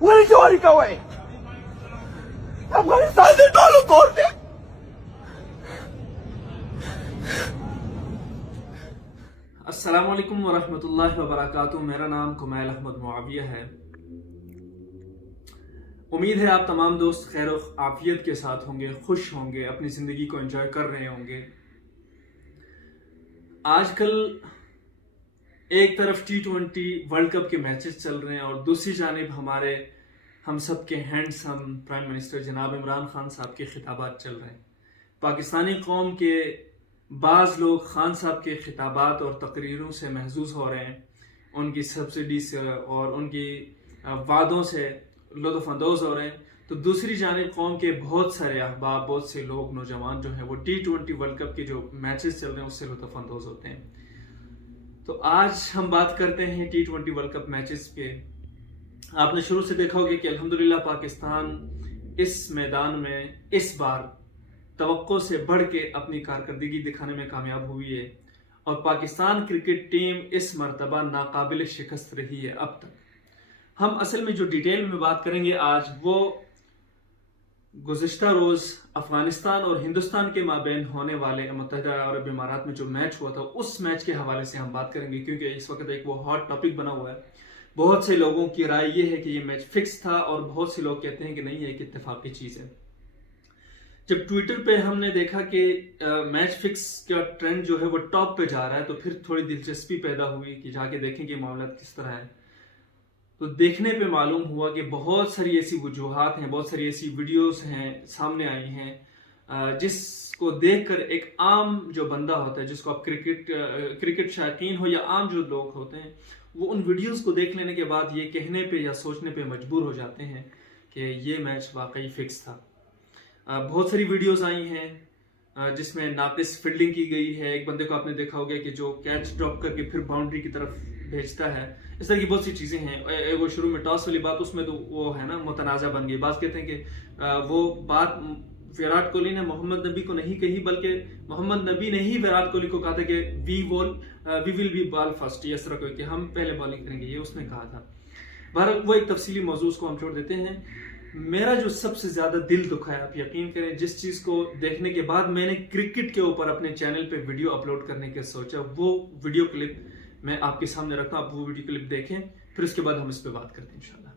वही जवारी का हुए अफगानिस्तान से डॉलर तोड़ दे। अस्सलामु अलैकुम वरहमतुल्लाहि वबरकातुहू। मेरा नाम कुमैल अहमद मुआविया है। उम्मीद है आप तमाम दोस्त खैर आफियत के साथ होंगे, खुश होंगे, अपनी ज़िंदगी को एंजॉय कर रहे होंगे। आजकल एक तरफ T20 वर्ल्ड कप के मैचेस चल रहे हैं और दूसरी जानिब हमारे हम सब के हैंडसम प्राइम मिनिस्टर जनाब इमरान खान साहब के खिताबात चल रहे हैं। पाकिस्तानी कौम के बाज़ लोग खान साहब के खिताबात और तकरीरों से महजूज हो रहे हैं, उनकी सब्सिडी से और उनकी वादों से लुत्फ़अंदोज़ हो रहे हैं। तो दूसरी जानिब कौम के बहुत सारे अहबाब, बहुत से लोग, नौजवान जो हैं वो T20 वर्ल्ड कप के जो मैचेस चल रहे हैं उससे लुत्फ़अंदोज़ होते हैं। तो आज हम बात करते हैं T20 वर्ल्ड कप मैचेस पे। आपने शुरू से देखा होगा कि अल्हम्दुलिल्लाह पाकिस्तान इस मैदान में इस बार तवक्को से बढ़ के अपनी कारकर्दगी दिखाने में कामयाब हुई है और पाकिस्तान क्रिकेट टीम इस मरतबा नाकाबिल शिकस्त रही है अब तक। हम असल में जो डिटेल में बात करेंगे आज वो गुज़िश्ता रोज़ अफगानिस्तान और हिंदुस्तान के माबैन होने वाले मुत्तहिदा अरब इमारात में जो मैच हुआ था उस मैच के हवाले से हम बात करेंगे, क्योंकि इस वक्त एक वो हॉट टॉपिक बना हुआ है। बहुत से लोगों की राय ये है कि ये मैच फिक्स था और बहुत से लोग कहते हैं कि नहीं, एक इत्तेफाकी चीज़ है। जब ट्विटर पे हमने देखा कि मैच फिक्स का ट्रेंड जो है वो टॉप पे जा रहा है, तो फिर थोड़ी दिलचस्पी पैदा हुई कि जाके देखें कि मामला किस तरह है। तो देखने पे मालूम हुआ कि बहुत सारी ऐसी वजूहात हैं, बहुत सारी ऐसी वीडियोस हैं सामने आई हैं जिसको देखकर एक आम जो बंदा होता है, जिसको आप क्रिकेट शौकीन हो या आम जो लोग होते हैं, वो उन वीडियोस को देख लेने के बाद ये कहने पे या सोचने पे मजबूर हो जाते हैं कि ये मैच वाकई फिक्स था। बहुत सारी वीडियोस आई हैं जिसमें नाकिस फील्डिंग की गई है। एक बंदे को आपने देखा होगा कि जो कैच ड्रॉप करके फिर बाउंड्री की तरफ भेजता है। इस तरह की बहुत सी चीज़ें हैं। वो शुरू में टॉस वाली बात, उसमें तो वो है ना मुतनाज़ा बन गई। बात कहते हैं कि वो बात विराट कोहली ने मोहम्मद नबी को नहीं कही, बल्कि मोहम्मद नबी ने ही विराट कोहली को कहा था कि we will be bowl first, इस तरह को कि हम पहले बॉलिंग करेंगे, ये उसने कहा था। बहरहाल वो एक तफसीली मौजूद को हम छोड़ देते हैं। मेरा जो सबसे ज्यादा दिल दुखा है, आप यकीन करें, जिस चीज को देखने के बाद मैंने क्रिकेट के ऊपर अपने चैनल पे वीडियो अपलोड करने के सोचा, वो वीडियो क्लिप मैं आपके सामने रखता हूं। आप वो वीडियो क्लिप देखें, फिर उसके बाद हम इस पे बात करते हैं इंशाल्लाह।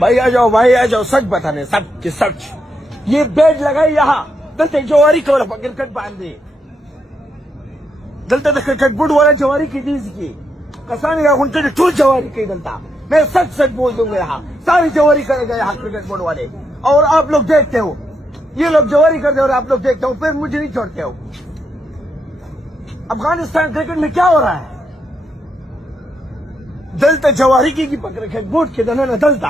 भाई आ जाओ, सच बताने, सच की सच। ये बेड लगाई यहाँ दलते जवारी को क्रिकेट बांध दे, दलते क्रिकेट बुड वाला जवारी की चीज की कसाने का उनके टूल जवारी की दलता। मैं सच बोल दूंगा, यहाँ सारी जवारी करेगा यहाँ क्रिकेट बोर्ड वाले, और आप लोग देखते हो, ये लोग जवारी करते हो और आप लोग देखते हो, फिर मुझे नहीं छोड़ते हो। अफगानिस्तान क्रिकेट में क्या हो रहा है? दलता जवारी की क्रिकेट बोर्ड के दना दलता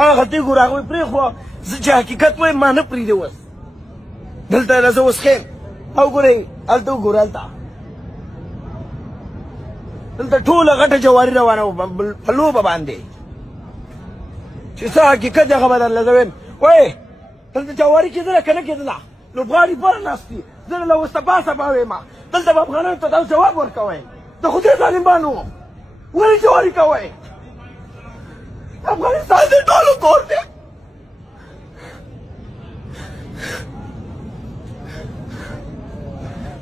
आगती गुरा कोई प्रे हुआ हकीकत में मान प्री दिवस दलता रजो उसके औ गुरे अलतो गुरलता दलता ठूला गट जवारी रवाना फलू बांधे शिसा हकीकत जगह बदल लजवेन ओए दलता जवारी किधर कने किधला लो गाड़ी पर नास्ती जरा लो उस्तपासा बावे मा दलता अफगान तो दाव जवाब वर्कावे तो खुदे जालिम बानो वही जवारी का हुए अफगानिस्तान से डॉलर तोड़ दे।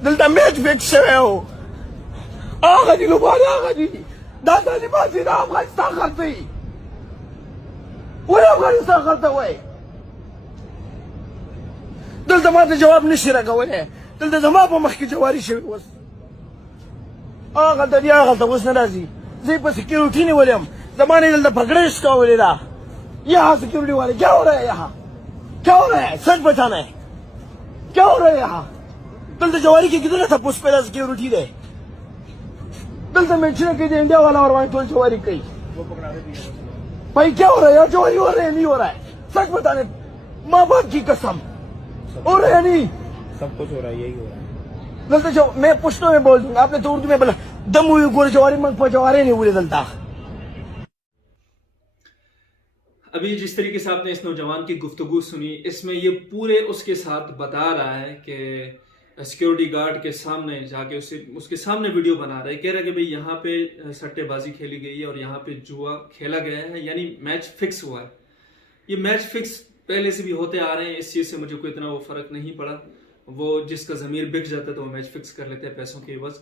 दलता मैच फिक्स है हो आगा जी लोग आगा जी दादा जी बाजी ना अफगानिस्तान करते ही वही अफगानिस्तान करते हुए दलता माते जवाब नहीं रखा हुए है। दलता जवाब मख की जवारी शे वस आगा दरिया आगा तो वस नाजी जी पर सिक्योरिटी नहीं बोले हम जमाने दलता पकड़े इसका बोले रहा। यहाँ सिक्योरिटी वाले क्या हो रहा है? यहाँ क्या हो रहा है? सच बताना है, क्या हो रहा है यहाँ? दलता जवारी की कितने था पुष्प पहला सिक्योरिटी दे दलता मेंशन की इंडिया वाला और वहां तो जवारी कही भाई क्या हो रहा है यार? जवारी हो रहा है नहीं हो रहा है? सच बताने, माँ बाप की कसम हो रहा है नहीं? सब कुछ हो रहा है, यही हो रहा है। दलता जो मैं पुश्तो में बोल दूंगा, आपने तो उर्दू में बोला दम हुई गोरे जवारी मंग पर जवारे नहीं बोले दलता। अभी जिस तरीके से आपने इस नौजवान की गुफ्तगू सुनी, इसमें ये पूरे उसके साथ बता रहा है कि सिक्योरिटी गार्ड के सामने जाके उसके सामने वीडियो बना रहा है, कह रहा है कि भाई यहाँ पे सट्टेबाजी खेली गई है और यहाँ पे जुआ खेला गया है, यानी मैच फिक्स हुआ है। ये मैच फिक्स पहले से भी होते आ रहे हैं, इस चीज से मुझे कोई इतना वो फर्क नहीं पड़ा। वो जिसका जमीर बिक जाता है तो वो मैच फिक्स कर लेते हैं पैसों के एवज।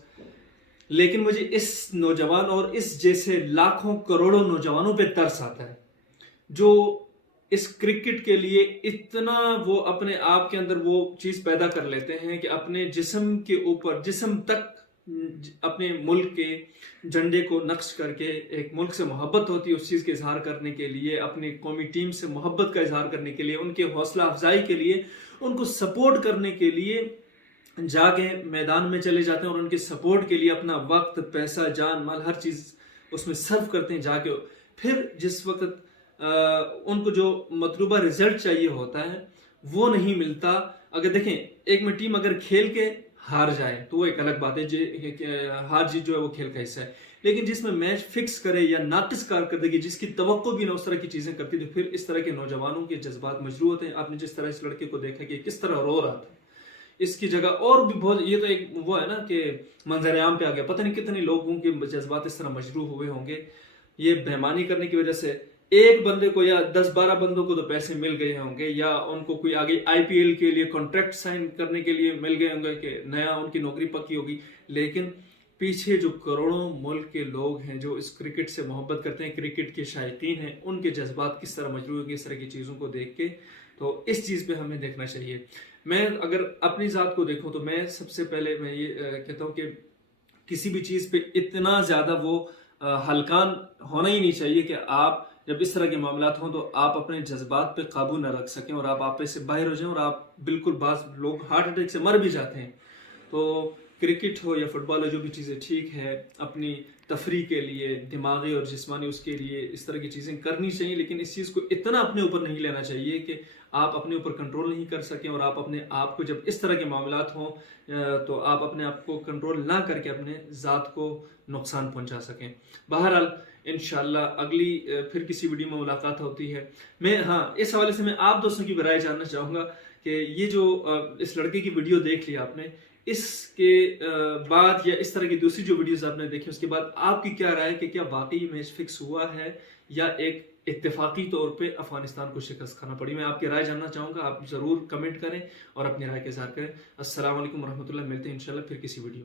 लेकिन मुझे इस नौजवान और इस जैसे लाखों करोड़ों नौजवानों पे तरस आता है जो इस क्रिकेट के लिए इतना वो अपने आप के अंदर वो चीज पैदा कर लेते हैं कि अपने जिस्म के ऊपर, जिस्म तक अपने मुल्क के झंडे को नक्श करके, एक मुल्क से मोहब्बत होती है उस चीज के इजहार करने के लिए, अपनी कौमी टीम से मोहब्बत का इजहार करने के लिए, उनके हौसला अफजाई के लिए, उनको सपोर्ट करने के लिए जाके मैदान में चले जाते हैं और उनके सपोर्ट के लिए अपना वक्त, पैसा, जान माल हर चीज उसमें सर्व करते हैं जाके। फिर जिस वक्त उनको जो मतलूबा रिजल्ट चाहिए होता है वो नहीं मिलता। अगर देखें एक में टीम अगर खेल के हार जाए तो वो एक अलग बात है, हार जीत जो है वो खेल का हिस्सा है। लेकिन जिसमें मैच फिक्स करे या नाकिस कारकर्दगी जिसकी तवक्को भी ना उस तरह की चीजें करती, तो फिर इस तरह के नौजवानों के जज्बात मजरू होते हैं। आपने जिस तरह इस लड़के को देखा कि किस तरह रो रहा था, इसकी जगह और भी बहुत, ये तो एक वो है ना कि मंजर आम पे आ गया, पता नहीं कितने लोगों के जज्बात इस तरह मजरू हुए होंगे। ये बेईमानी करने की वजह से एक बंदे को या 10-12 बंदों को तो पैसे मिल गए होंगे, या उनको कोई आगे आईपीएल के लिए कॉन्ट्रैक्ट साइन करने के लिए मिल गए होंगे कि नया उनकी नौकरी पक्की होगी। लेकिन पीछे जो करोड़ों मुल्क के लोग हैं जो इस क्रिकेट से मोहब्बत करते हैं, क्रिकेट के शायकीन हैं, उनके जज्बात किस तरह मजबूर होंगे इस तरह की चीज़ों को देख के। तो इस चीज़ पे हमें देखना चाहिए। मैं अगर अपनी ज़ात को देखूं तो मैं सबसे पहले मैं ये कहता हूँ कि किसी भी चीज़ पे इतना ज़्यादा वो हलकान होना ही नहीं चाहिए कि आप जब इस तरह के मामलात हों तो आप अपने जज्बात पे काबू न रख सकें और आप पे से बाहर हो जाएं और आप बिल्कुल, बास लोग हार्ट अटैक से मर भी जाते हैं। तो क्रिकेट हो या फुटबॉल हो, जो भी चीज़ें ठीक है अपनी तफरी के लिए, दिमागी और जिस्मानी उसके लिए इस तरह की चीज़ें करनी चाहिए। लेकिन इस चीज़ को इतना अपने ऊपर नहीं लेना चाहिए कि आप अपने ऊपर कंट्रोल नहीं कर सकें और आप अपने आप को जब इस तरह के मामलात हों तो आप अपने आप को कंट्रोल ना करके अपने ज़ात को नुकसान पहुंचा सकें। बहरहाल इंशाल्लाह अगली फिर किसी वीडियो में मुलाकात होती है। मैं इस हवाले से मैं आप दोस्तों की राय जानना चाहूँगा कि ये जो इस लड़के की वीडियो देख ली आपने, इसके बाद या इस तरह की दूसरी जो वीडियोस आपने देखी उसके बाद आपकी क्या राय है कि क्या वाकई मैच फिक्स हुआ है या एक इत्तेफाकी तौर पे अफगानिस्तान को शिकस्त खाना पड़ी? मैं आपकी राय जानना चाहूँगा। आप ज़रूर कमेंट करें और अपनी राय का इज़हार करें। अस्सलाम वालेकुम रहमतुल्लाह। मिलते हैं इंशाल्लाह फिर किसी वीडियो।